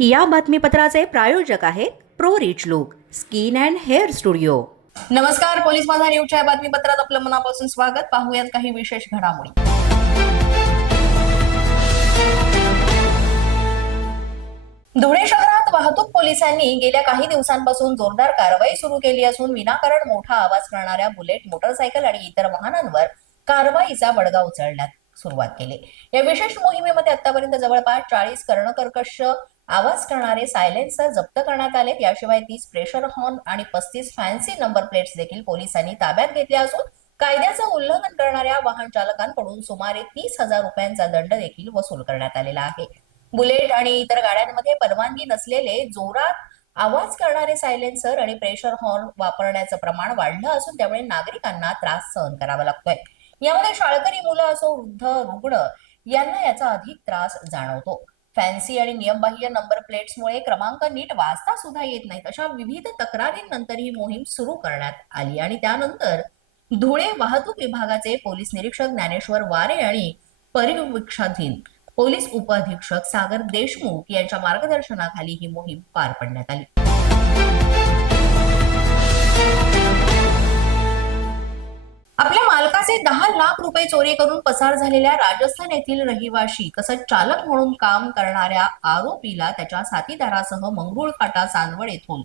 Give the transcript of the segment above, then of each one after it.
या बातमीपत्राचे प्रायोजक आहेत pro rich look skin and hair studio. नमस्कार पोलीस माझा न्यूजच्या बातमीपत्रात आपलं मनापासून स्वागत. पाहूयात काही विशेष घडामोडी. धुळे शहरात वाहतूक पोलिसांनी गेल्या काही दिवसांपासून जोरदार कारवाई सुरू केली असून विनाकारण मोठा आवाज करणाऱ्या बुलेट मोटरसायकल आणि इतर वाहनांवर कारवाईचा बडगा उचलण्यात सुरुवात केली. या विशेष मोहिमेमध्ये आतापर्यंत जवळपास चाळीस कर्णकर्कश आवाज करणारे सायलेन्सर जप्त करण्यात आले याशिवाय तीस प्रेशर हॉर्न आणि पस्तीस फॅन्सी नंबर प्लेट्स देखील पोलिसांनी ताब्यात घेतल्या असून कायद्याचं उल्लंघन करणाऱ्या वाहन चालकांकडून सुमारे तीस हजार रुपयांचा दंड देखील वसूल करण्यात आलेला आहे. बुलेट आणि इतर गाड्यांमध्ये परवानगी नसलेले जोरात आवाज करणारे सायलेन्सर आणि प्रेशर हॉर्न वापरण्याचं प्रमाण वाढलं असून त्यामुळे नागरिकांना त्रास सहन करावा लागतोय. यामध्ये शाळकरी मुलं असो वृद्ध रुग्ण यांना याचा अधिक त्रास जाणवतो. फॅन्सी आणि नियमबाह्य नंबर प्लेट्समुळे क्रमांक नीट वाचता सुद्धा येत नाहीत. अशा विविध तक्रारींनंतर ही मोहीम सुरू करण्यात आली आणि त्यानंतर धुळे वाहतूक विभागाचे पोलीस निरीक्षक ज्ञानेश्वर वारे आणि परिवीक्षाधीन पोलीस उपअधीक्षक सागर देशमुख यांच्या मार्गदर्शनाखाली ही मोहीम पार पाडण्यात आली. आपल्या दहा लाख रुपये चोरी करून पसार झालेल्या राजस्थान येथील रहिवाशी तसंच चालक म्हणून काम करणाऱ्या आरोपीला त्याच्या साथीदारासह मंगरुळ फाटा चांदवड येथून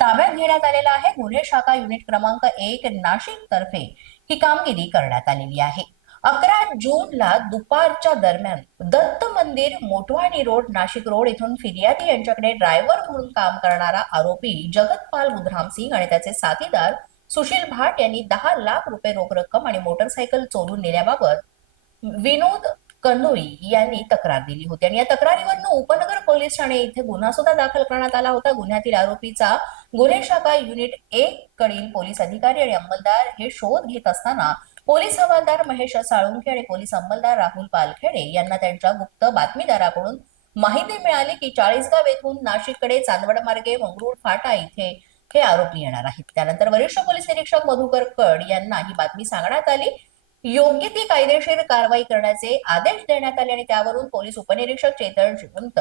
ताब्यात घेण्यात आलेला आहे. गुन्हे शाखा युनिट क्रमांक एक नाशिक तर्फे ही कामगिरी करण्यात आलेली आहे. अकरा जूनला दुपारच्या दरम्यान दत्त मंदिर मोटवाणी रोड नाशिक रोड येथून फिर्यादी यांच्याकडे ड्रायव्हर म्हणून काम करणारा आरोपी जगतपाल बुधराम सिंग आणि त्याचे साथीदार सुशील भाट यांनी दहा लाख रुपये रोख रक्कम आणि मोटरसायकल चोरून नेल्याबाबत विनोद कन्नोळी यांनी तक्रार दिली होती. आणि या तक्रारीवरनं उपनगर पोलीस ठाणे इथे गुन्हा सुद्धा दाखल करण्यात आला होता. गुन्ह्यातील आरोपीचा गुन्हे शाखा युनिट एक कडील पोलीस अधिकारी आणि अंमलदार हे शोध घेत असताना पोलीस हवालदार महेश साळुंखे आणि पोलीस अंमलदार राहुल पालखेडे यांना त्यांच्या गुप्त बातमीदाराकडून माहिती मिळाली की चाळीसगाव येथून नाशिककडे चांदवड मार्गे मंगरुळ फाटा इथे हे आरोपी येणार आहेत. त्यानंतर वरिष्ठ पोलीस निरीक्षक मधुकर कड यांना ही बातमी सांगण्यात आली. योग्य ती कायदेशीर कारवाई करण्याचे आदेश देण्यात आले आणि त्यावरून पोलीस उपनिरीक्षक चेतन श्रीमंत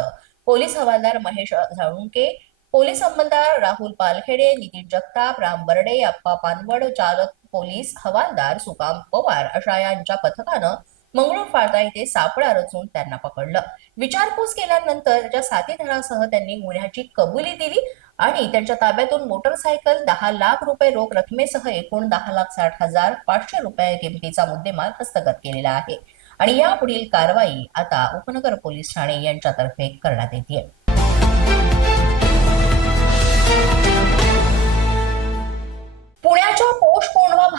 पोलीस हवालदार महेश झाळुंके पोलीस अंमलदार राहुल पालखेडे नितीन जगताप राम बर्डे अप्पा पानवड चालक पोलीस हवालदार सुकाम पवार अशा यांच्या पथकानं मंगळूर फाळता इथे सापळा रचून त्यांना पकडलं. विचारपूस केल्यानंतर त्याच्या साथीदारासह त्यांनी गुन्ह्याची कबुली दिली आणि त्यांच्या ताब्यातून मोटरसायकल दहा लाख रुपये रोख रकमेसह एकूण दहा लाख साठ हजार पाचशे रुपये किमतीचा मुद्देमाल हस्तगत केलेला आहे. आणि यापुढील कारवाई आता उपनगर पोलीस ठाणे यांच्यातर्फे करण्यात येते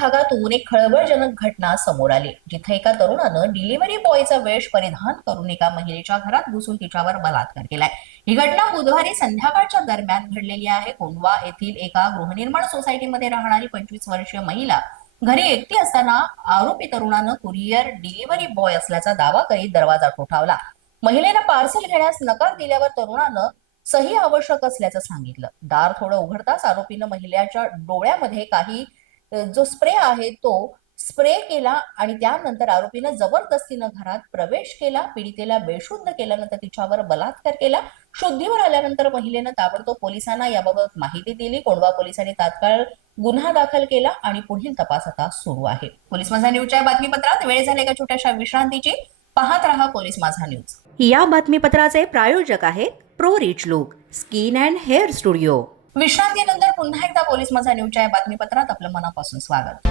भागातून एक खळबळजनक घटना समोर आली जिथे एका तरुणानं डिलिव्हरी बॉयचा वेश परिधान करून एका महिलेच्या घरात घुसून तिच्यावर बलात्कार केलाय. ही घटना बुधवारी संध्याकाळच्या दरम्यान घडलेली आहे. कोंडवा येथील एका गृहनिर्माण सोसायटीमध्ये राहणारी पंचवीस वर्षीय महिला घरी एकटी असताना आरोपी तरुणानं कुरिअर डिलिव्हरी बॉय असल्याचा दावा करीत दरवाजा ठोठावला. महिलेनं पार्सल घेण्यास नकार दिल्यावर तरुणानं सही आवश्यक असल्याचं सांगितलं. दार थोडं उघडताच आरोपीनं महिलेच्या डोळ्यामध्ये काही जो स्प्रे आहे तो स्प्रे केला आणि त्यानंतर आरोपीनं जबरदस्तीनं घरात प्रवेश केला पीडितेला बेशुद्ध केल्यानंतर तिच्यावर बलात्कार केला. शुद्धीवर आल्यानंतर महिलेनं ताबडतोब पोलिसांना याबाबत माहिती दिली. कोंडवा पोलिसांनी तात्काळ गुन्हा दाखल केला आणि पुढील तपास आता सुरू आहे. पोलीस माझा न्यूजच्या बातमीपत्रात वेळ झाले एका छोट्याशा विश्रांतीची? पाहत रहा पोलीस माझा न्यूज. या बातमीपत्राचे प्रायोजक आहेत pro rich look skin and hair studio. विश्रांतीनंतर पुन्हा एकदा पोलीस माझा न्यूजच्या या बातमीपत्रात आपलं मनापासून स्वागत.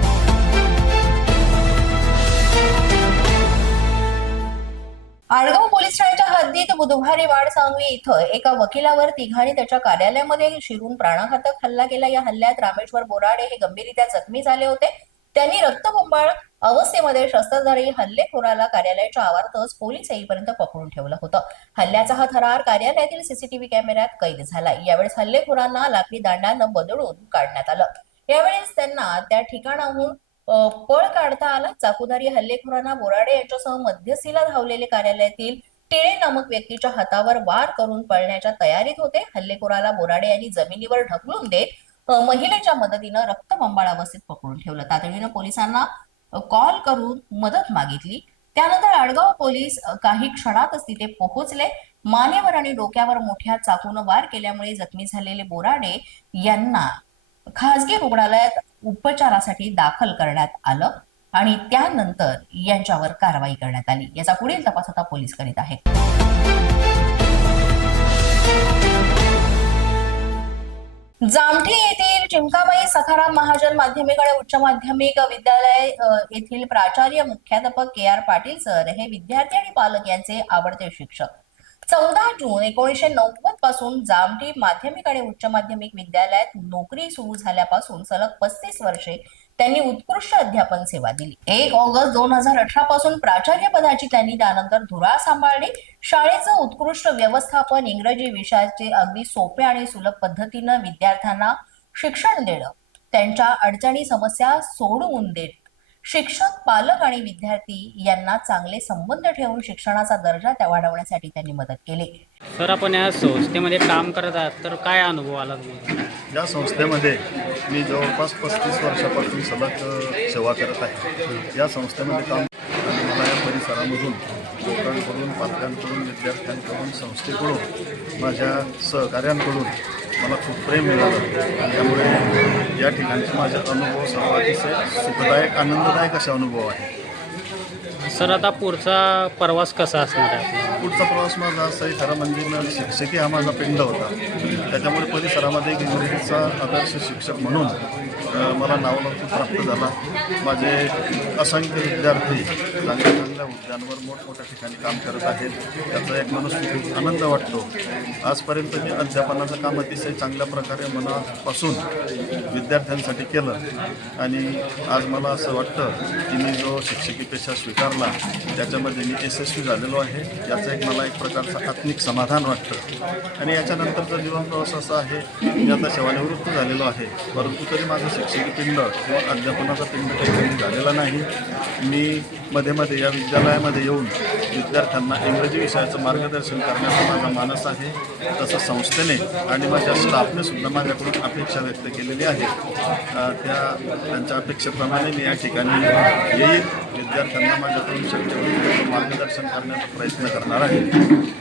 आडगाव पोलीस ठाण्याच्या हद्दीत बुधवारी वाड सांगवी इथं एका वकिलावर तिघांनी त्याच्या कार्यालयामध्ये शिरून प्राणघातक हल्ला केला. या हल्ल्यात रामेश्वर बोराडे हे गंभीररित्या जखमी झाले होते. त्यांनी रक्तबंबाळ अवस्थेमध्ये शस्त्रधारी हल्लेखोराला कार्यालयाच्या आवारातच पोलीस येईपर्यंत पकडून ठेवलं होतं. हल्ल्याचा हा थरार कार्यालयातील सीसीटीव्ही कॅमेऱ्यात कैद झाला यावेळेस हल्लेखोरांना लाकडी दांडांना बदलून काढण्यात आलं. यावेळेस त्यांना त्या ठिकाणाहून पळ काढता आला. चाकूधारी हल्लेखोरांना बोराडे यांच्यासह मध्यस्थीला धावलेले कार्यालयातील टिळे नामक व्यक्तीच्या हातावर वार करून पळण्याच्या तयारीत होते. हल्लेखोराला बोराडे यांनी जमिनीवर ढकलून देत महिलेच्या मदतीनं रक्तबंबाळ अवस्थेत पकडून ठेवलं. तातडीनं पोलिसांना कॉल करून मदत मागितली. त्यानंतर आडगाव पोलीस काही क्षणातच तिथे पोहोचले. मानेवर आणि डोक्यावर मोठ्या चाकून वार केल्यामुळे जखमी झालेले बोराडे यांना खासगी रुग्णालयात उपचारासाठी दाखल करण्यात आलं आणि त्यानंतर यांच्यावर कारवाई करण्यात आली. याचा पुढील तपास आता पोलीस करीत आहेत. जामठी येथील चिमकाबाई सखाराम महाजन माध्यमिक आणि उच्च माध्यमिक विद्यालय येथील प्राचार्य मुख्याध्यापक के आर पाटील सर हे विद्यार्थी आणि पालक यांचे आवडते शिक्षक. चौदा जून एकोणीसशे नव्वदपासून जामठी माध्यमिक आणि उच्च माध्यमिक विद्यालयात नोकरी सुरू झाल्यापासून सलग पस्तीस वर्षे त्यांनी उत्कृष्ट अध्यापन सेवा दिली. एक ऑगस्ट दोन हजार अठरा पासून प्राचार्य पदाची त्यांनी त्यानंतर धुरा सांभाळली. शाळेचं उत्कृष्ट व्यवस्थापन इंग्रजी विषयाचे अगदी सोपे आणि सुलभ पद्धतीनं विद्यार्थ्यांना शिक्षण देणं त्यांच्या अडचणी समस्या सोडवून देणं शिक्षक पालक आणि विद्यार्थी यांना चांगले संबंध ठेवून शिक्षणाचा दर्जा त्या वाढवण्यासाठी त्यांनी मदत केली. सर आपण या संस्थेमध्ये काम करत आहात तर काय अनुभव आला तुम्हाला? या संस्थेमध्ये मी जवळपास पस्तीस वर्षापासून सलग सेवा करत आहे. या संस्थेमध्ये काम आणि मला या परिसरामधून लोकांकडून पालकांकडून विद्यार्थ्यांकडून संस्थेकडून माझ्या सहकाऱ्यांकडून मला खूप प्रेम मिळालं. त्यामुळे या ठिकाणचे माझे अनुभव सर्व अतिशय सुखदायक आनंददायक असे अनुभव आहे सर आता पुढचा प्रवास कसा असणार आहे? पुढचा प्रवास माझा असं आहे खरं म्हणजे शिक्षकी हा माझा पिंड होता. त्याच्यामुळे परिसरामध्ये एक इंग्रजीचा आदर्श शिक्षक म्हणून मला नावलौकिक प्राप्त झाला. माझे असंख्य विद्यार्थी चांगल्या चांगल्या हुद्द्यांवर मोठमोठ्या ठिकाणी काम करत आहेत. त्याचा एक मनस्फूर्ती आनंद वाटतो. आजपर्यंत मी अध्यापनाचं काम अतिशय चांगल्या प्रकारे मनापासून विद्यार्थ्यांसाठी केलं. आणि आज मला असं वाटतं की मी जो शिक्षकी पेशा स्वीकारला त्याच्यामध्ये मी यशस्वी झालेलो आहे. याचं एक मला एक प्रकारचं आत्मिक समाधान वाटतं. आणि याच्यानंतरचा जीवन प्रवास असा आहे मी आता सेवानिवृत्त झालेलो आहे. परंतु तरी माझं शैक्षणिक पिंड किंवा अध्यापनाचा पिंड काही झालेला नाही. मी मध्ये मध्ये या विद्यालयामध्ये येऊन विद्यार्थ्यांना इंग्रजी विषयाचं मार्गदर्शन करण्याचा माझा मानस आहे. तसं संस्थेने आणि माझ्या स्टाफने सुद्धा माझ्याकडून अपेक्षा व्यक्त केलेली आहे. त्या त्यांच्या अपेक्षेप्रमाणे मी या ठिकाणी येईल. विद्यार्थ्यांना माझ्याकडून शक्य मार्गदर्शन करण्याचा प्रयत्न करणार आहे.